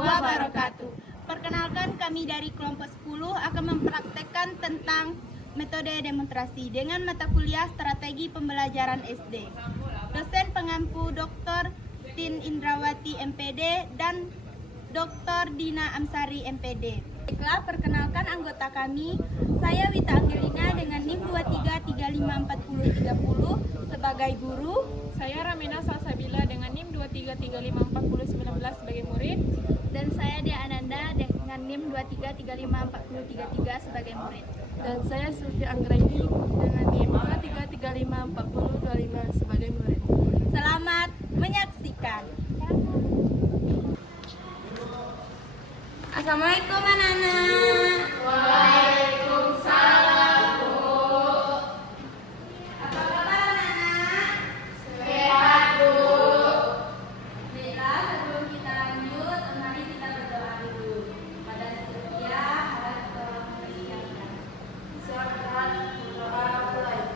wabarakatuh. Perkenalkan, kami dari kelompok 10 akan mempraktekkan tentang metode demonstrasi dengan mata kuliah strategi pembelajaran SD. Dosen pengampu Dr. Tin Indrawati MPD dan Dr. Dina Amsari MPD. Baiklah, perkenalkan anggota kami. Saya Wita Angelina dengan NIM 23354030 sebagai guru. Saya Ramena Salsabila dengan NIM 23354019 sebagai murid. Dan saya Dia Ananda dengan NIM 23354033 sebagai murid. Dan saya Sylvia Anggraini dengan NIM 23354025 sebagai murid. Selamat menyaksikan. Assalamualaikum anak-anak. Waalaikumsalam, Bu. Apa kabar anak-anak? Sehat, Bu. Baiklah, sebelum kita lanjut, mari kita berdoa dulu. Pada setia harap tolong mempersiapkan. Silakan berdoa mulai.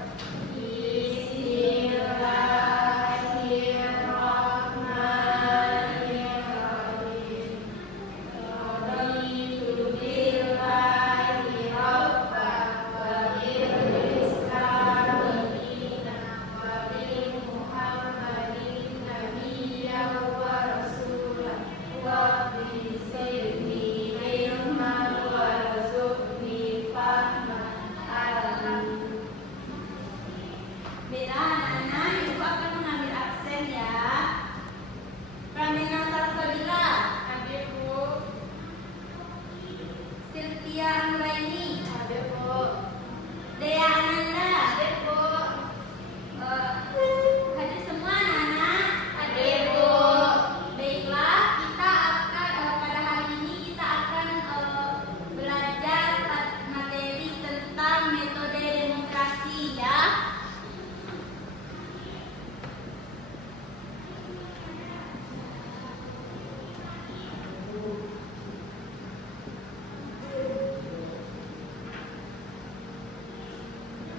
Baiklah anak-anak, ibu akan mengambil absen ya. Ramena Salsabila. Hadir, Bu. Sylvia Anggraini. Hadir, Bu. Dea Ananda. Hadir, Bu. Hadir semua anak-anak. Hadir, Bu. Baiklah, kita akan pada hari ini kita akan belajar materi tentang metode demonstrasi ya.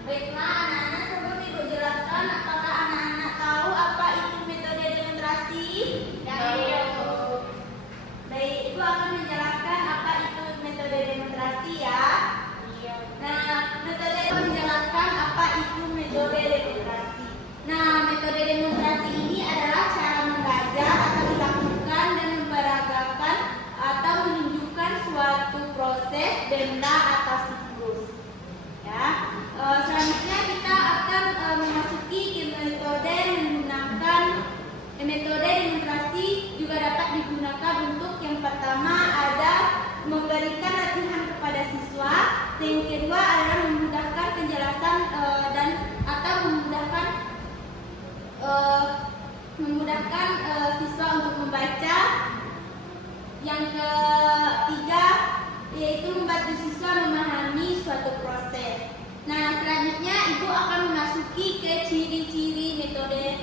Baiklah anak-anak, sebelum ibu jelaskan, apakah anak-anak tahu apa itu metode demonstrasi? Iya, Bu. Baik, ibu akan menjelaskan apa itu metode demonstrasi ya. Iya. Nah, metode menjelaskan apa itu metode demonstrasi. Nah, metode demonstrasi ini adalah cara membelajar atau dilakukan dan memperagakan atau menunjukkan suatu proses, benda atau siklus. Ya, selanjutnya kita akan memasuki ke metode menggunakan metode demonstrasi juga dapat digunakan untuk yang pertama ada memberikan latihan kepada siswa, yang kedua adalah memudahkan penjelasan dan atau memudahkan siswa untuk membaca. Yang ketiga yaitu membantu siswa memahami suatu proses. Nah, selanjutnya ibu akan memasuki ke ciri-ciri metode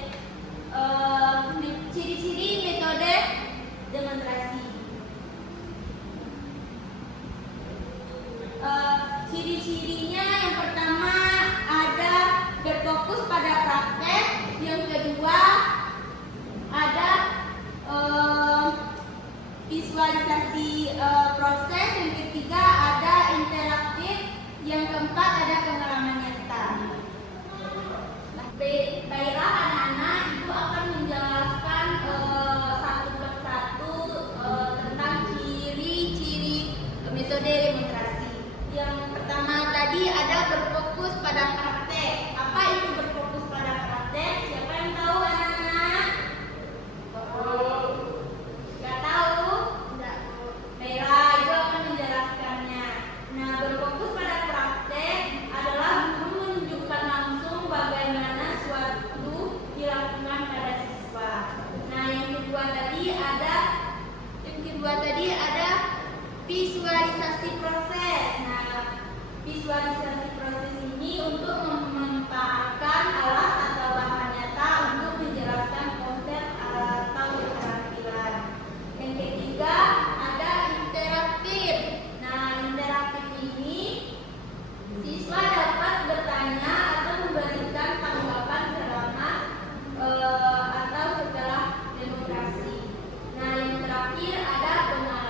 demonstrasi. Ciri-cirinya yang pertama ada berfokus pada praktek, yang kedua ada visualisasi proses, yang ketiga ada interaktif, yang keempat ada pengalaman nyata. Nah, baiklah anak-anak, ibu akan menjelaskan satu persatu tentang ciri-ciri metode demonstrasi. Yang pertama tadi ada berfokus pada praktek. Apa itu berfokus pada praktek? Siapa yang tahu anak-anak? Nggak tahu? Nggak. Baiklah, ibu akan menjelaskannya. Nah, berfokus pada praktek adalah guru menunjukkan langsung bagaimana suatu dilakukan pada siswa. Nah, yang kedua tadi ada visualisasi proses. Nah, visualisasi proses ini untuk memanfaatkan alat atau bahan nyata untuk menjelaskan konsep atau keterampilan. Yang ketiga ada interaktif. Nah, interaktif ini siswa dapat bertanya atau memberikan tanggapan selama atau setelah demonstrasi. Nah, yang terakhir ada pengalaman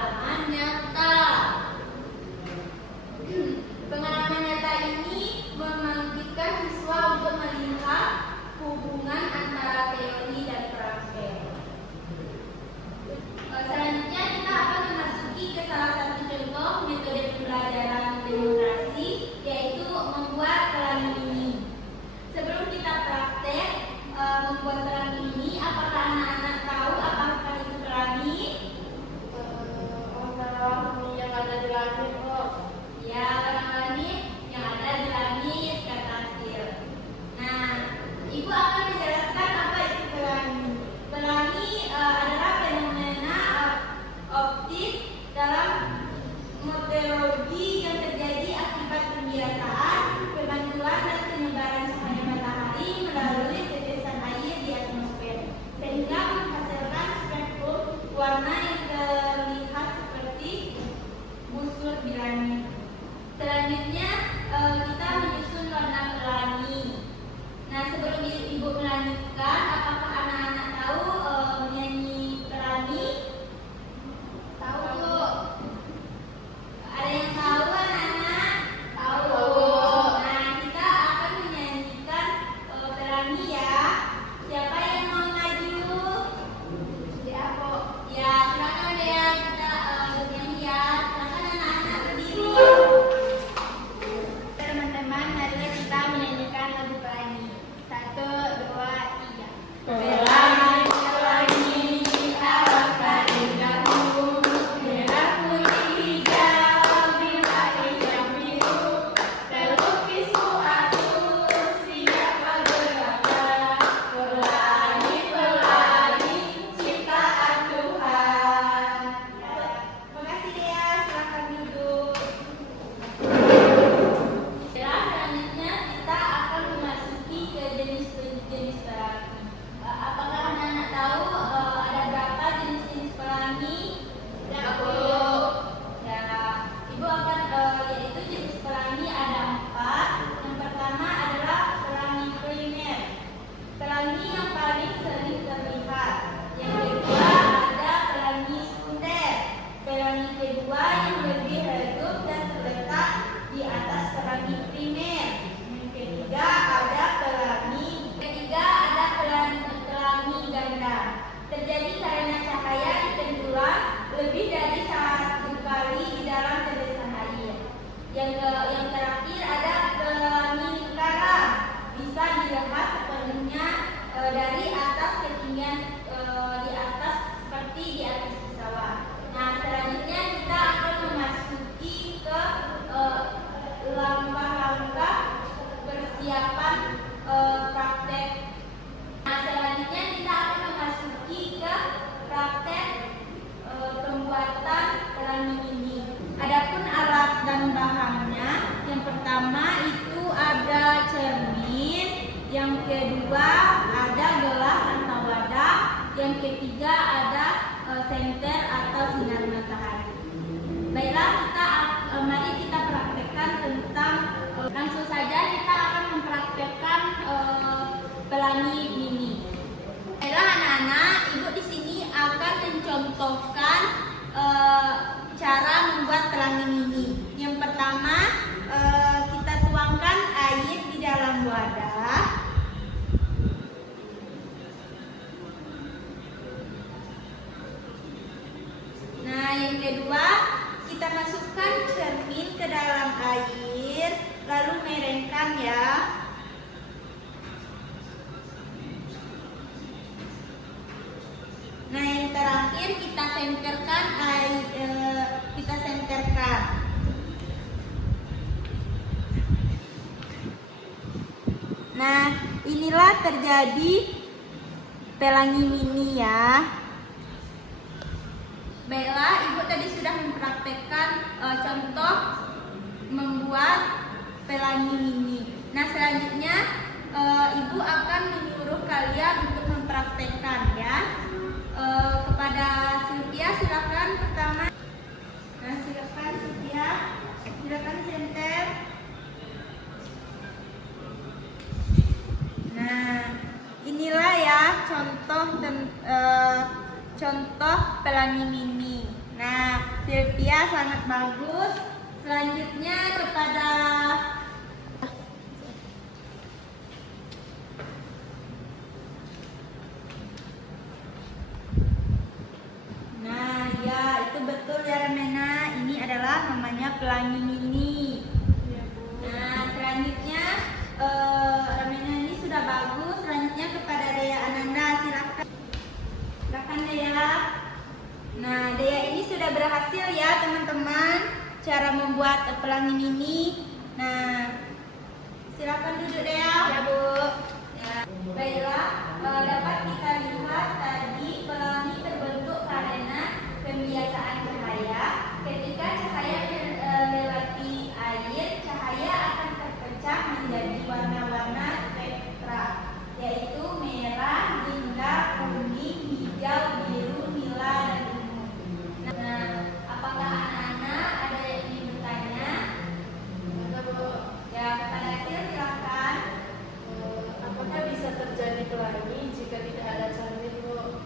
ketiga ada senter atau sinar matahari. Baiklah, mari kita praktekkan tentang langsung saja kita akan mempraktekkan pelangi mini. Baiklah anak-anak, ibu di sini akan mencontohkan cara membuat pelangi mini. Yang pertama, kita tuangkan air di dalam wadah. Nah, yang kedua, kita masukkan cermin ke dalam air, lalu merengkan ya. Nah, yang terakhir kita senterkan Nah, inilah terjadi pelangi mini ya. Baiklah, ibu tadi sudah mempraktekkan contoh membuat pelangi mini. Nah, selanjutnya ibu akan menyuruh kalian untuk mempraktekkan ya. Kepada Sylvia, silakan pertama. Nah, silakan Sylvia, silakan senter. Nah, inilah ya contoh pelangi mini. Nah, Sylvia sangat bagus. Selanjutnya kepada Nah, ya itu betul ya Ramena. Ini adalah namanya pelangi mini. Nah, selanjutnya Ramena ini sudah bagus. Selanjutnya kepada Dea Ananda, silakan Dea. Nah, Dea ini sudah berhasil ya teman-teman cara membuat pelangi mini. Nah, silakan duduk Dea. Ya Bu. Ya. Baiklah, dapat kita lihat tadi pelangi terbentuk karena pembiasaan cahaya. Ketika cahaya melewati air, cahaya akan terpecah menjadi warna-warna spektra, yaitu merah, jingga, kuning, hijau, biru, nila, dan ungu. Nah, apakah anak-anak ada yang ingin bertanya? Ya, kepada Sil silakan. Apakah bisa terjadi pelangi jika tidak ada cermin, Bu?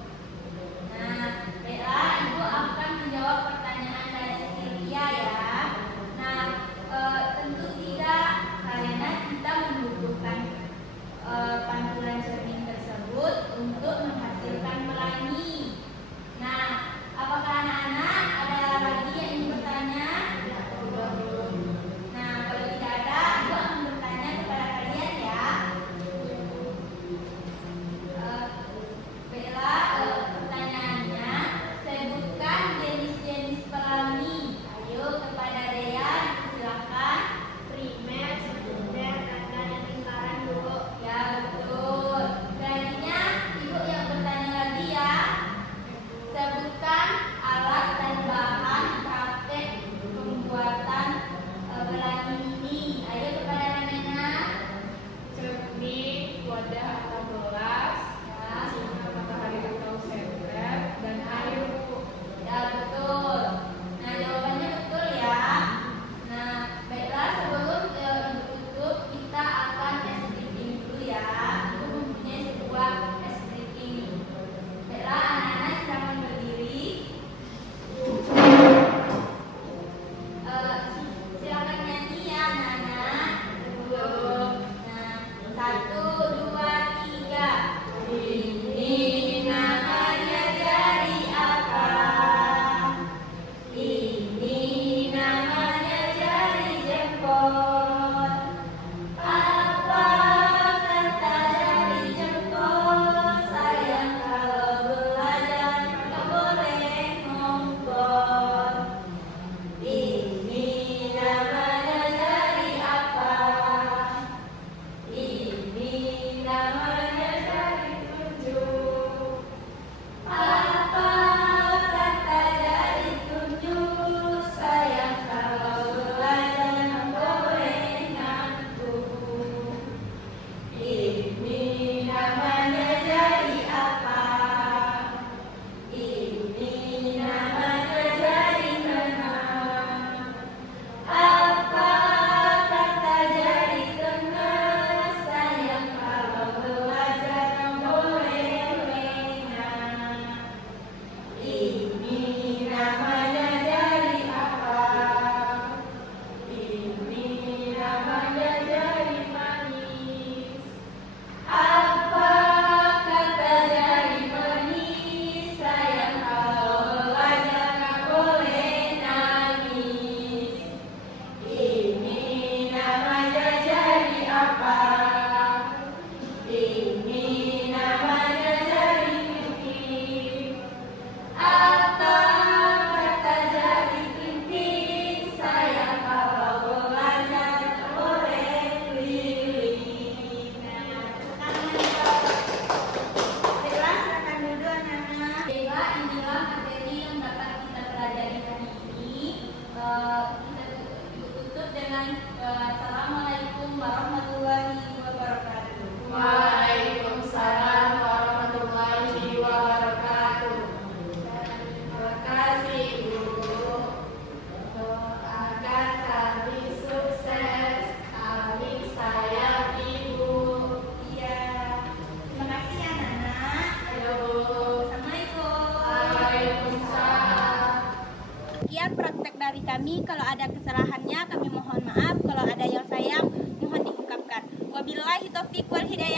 Sekian praktek dari kami. Kalau ada kesalahannya kami mohon maaf. Kalau ada yang sayang mohon diungkapkan. Wabillahi taufiq wal hidayah.